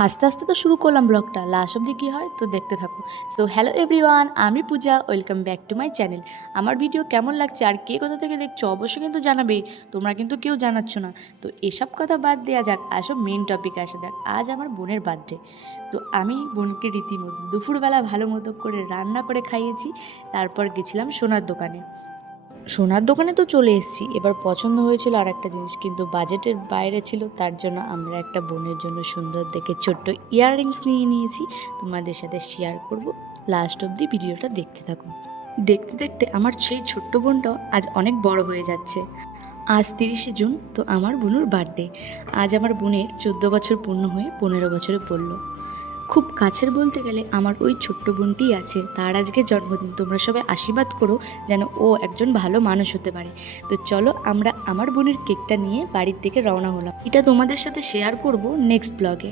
হাসতে হাসতে তো শুরু করলাম ব্লগটা, লাস্ট অবধি কী হয় তো দেখতে থাকো। সো হ্যালো এভরিওয়ান, আমি Puja, welcome back to my channel. আমার ভিডিও কেমন লাগছে আর কে কোথা থেকে দেখছো অবশ্যই কিন্তু জানাবে, তোমরা কিন্তু কেউ জানাচ্ছ না। তো এসব কথা বাদ দেওয়া যাক, আসো মেন টপিকে আসা যাক। আজ আমার বোনের বার্থডে। তো আমি বোনকে রীতিমতো দুপুরবেলা ভালো মতো করে রান্না করে খাইয়েছি। তারপর গেছিলাম সোনার দোকানে। সোনার দোকানে তো চলে এসেছি, এবার পছন্দ হয়েছিল আর একটা জিনিস, কিন্তু বাজেটের বাইরে ছিল। তার জন্য আমরা একটা বোনের জন্য সুন্দর দেখে ছোট্ট ইয়াররিংস নিয়ে নিয়েছি। তোমাদের সাথে শেয়ার করব, লাস্ট অবধি ভিডিওটা দেখতে থাকুন। দেখতে দেখতে আমার সেই ছোট্ট বোনটাও আজ অনেক বড় হয়ে যাচ্ছে। আজ 30শে জুন, তো আমার বোনের বার্থডে। আজ আমার বোনের 14 বছর পূর্ণ হয়ে 15 বছরে পড়লো। খুব কাছের বলতে গেলে আমার ওই ছোট্ট বোনটিই আছে, তার আজকে জন্মদিন। তোমরা সবাই আশীর্বাদ করো যেন ও একজন ভালো মানুষ হতে পারে। তো চলো আমরা আমার বোনের কেকটা নিয়ে বাড়ির থেকে রওনা হলাম। এটা তোমাদের সাথে শেয়ার করব নেক্সট ব্লগে।